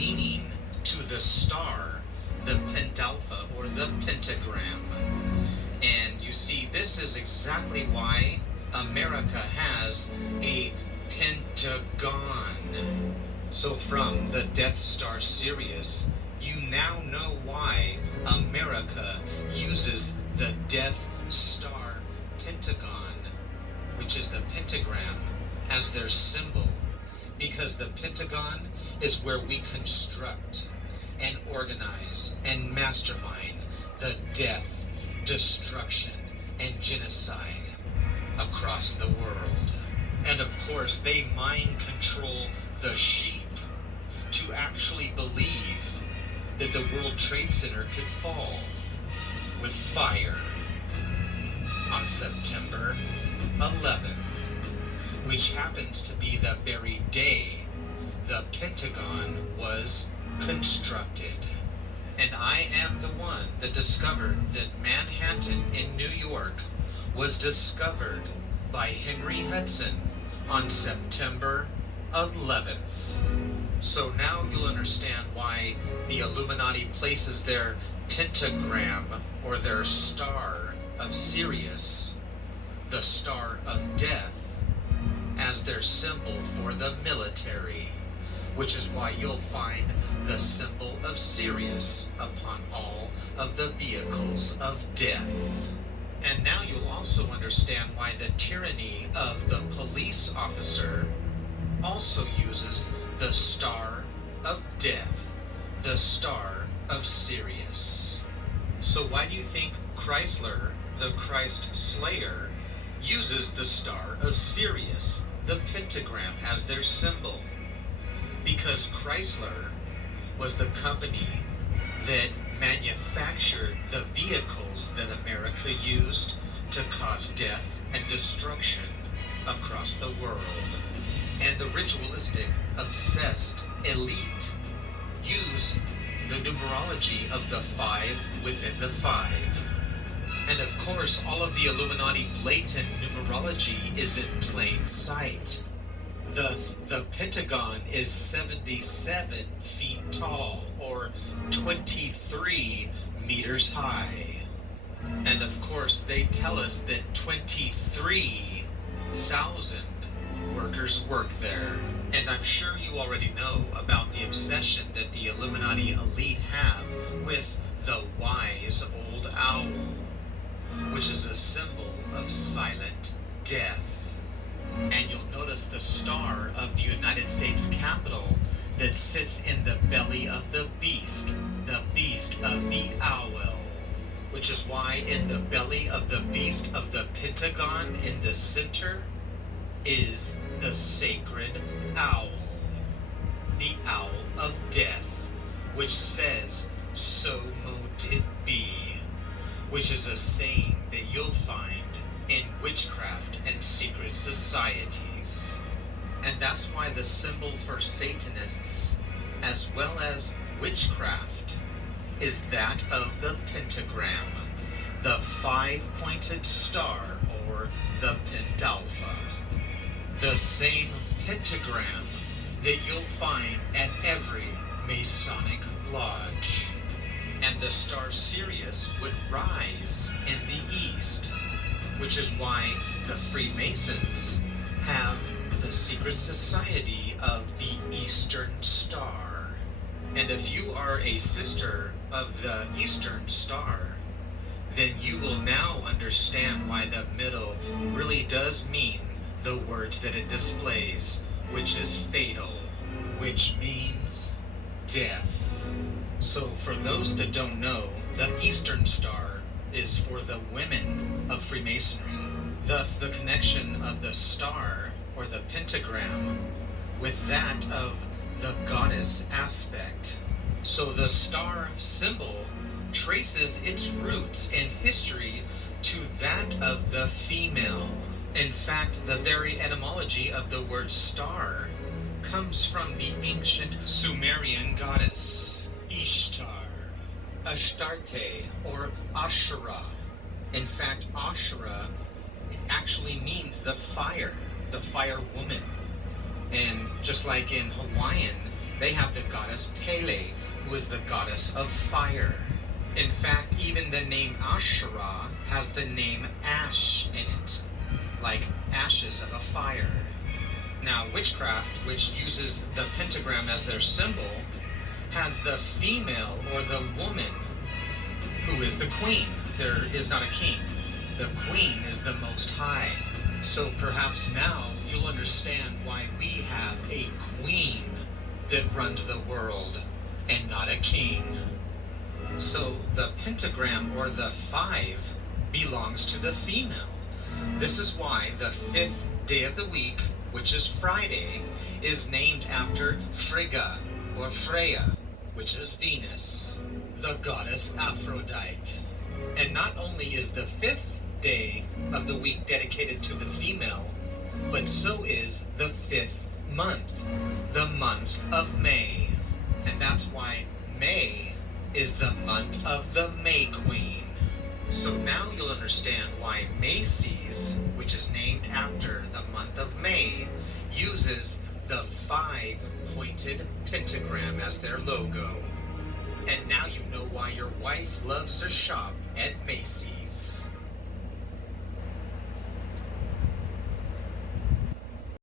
meaning to the star, the pentalpha, or the pentagram. And you see, this is exactly why America has a pentagon. So from the Death Star Sirius, you now know why America uses the Death Star pentagon, which is the pentagram, as their symbol. Because the pentagon is where we construct and organize and mastermind the death, destruction, and genocide across the world. And of course, they mind control the sheep to actually believe that the World Trade Center could fall with fire on September 11th, which happens to be the very day the Pentagon was constructed. And I am the one that discovered that Manhattan in New York was discovered by Henry Hudson on September 11th. So now you'll understand why the Illuminati places their pentagram, or their star of Sirius, the star of death, as their symbol for the military, which is why you'll find the symbol of Sirius upon all of the vehicles of death. And now you'll also understand why the tyranny of the police officer also uses the star of death, the star of Sirius. So why do you think Chrysler, the Christ Slayer, uses the star of Sirius, the pentagram, as their symbol? Because Chrysler was the company that manufactured the vehicles that America used to cause death and destruction across the world. And the ritualistic, obsessed elite use the numerology of the 5 within the 5. And of course, all of the Illuminati blatant numerology is in plain sight. Thus, the Pentagon is 77 feet tall, or 23 meters high. And of course, they tell us that 23,000 workers work there. And I'm sure you already know about the obsession that the Illuminati elite have with the wise old owl, which is a symbol of silent death. And you'll notice the star of the United States Capitol that sits in the belly of the beast of the owl, which is why in the belly of the beast of the Pentagon in the center is the sacred owl, the owl of death, which says, "So mote it be," which is a saying that you'll find in witchcraft and secret societies. And that's why the symbol for Satanists, as well as witchcraft, is that of the pentagram, the 5-pointed star, or the pentalpha. The same pentagram that you'll find at every Masonic lodge. And the star Sirius would rise in the east, which is why the Freemasons have the secret society of the Eastern Star. And if you are a sister of the Eastern Star, then you will now understand why the middle really does mean the words that it displays, which is fatal, which means death. So for those that don't know, the Eastern Star is for the women of Freemasonry. Thus the connection of the star, or the pentagram, with that of the goddess aspect. So the star symbol traces its roots in history to that of the female. In fact, the very etymology of the word star comes from the ancient Sumerian goddess Ishtar, Astarte, or Ashura. In fact, Ashura actually means the fire woman. And just like in Hawaiian, They have the goddess Pele, who is the goddess of fire. In fact, even the name Asherah has the name ash in it, like ashes of a fire. Now, witchcraft, which uses the pentagram as their symbol, has the female or the woman who is the queen. There is not a king. The queen is the most high. So perhaps now you'll understand why we have a queen that runs the world and not a king. So the pentagram or the 5 belongs to the female. This is why the 5th day of the week, which is Friday, is named after Frigga or Freya, which is Venus, the goddess Aphrodite. And not only is the 5th day of the week dedicated to the female, but so is the 5th month, the month of May. And that's why May is the month of the May Queen. So now you'll understand why Macy's, which is named after the month of May, uses the 5-pointed pentagram as their logo. And now you know why your wife loves to shop at Macy's.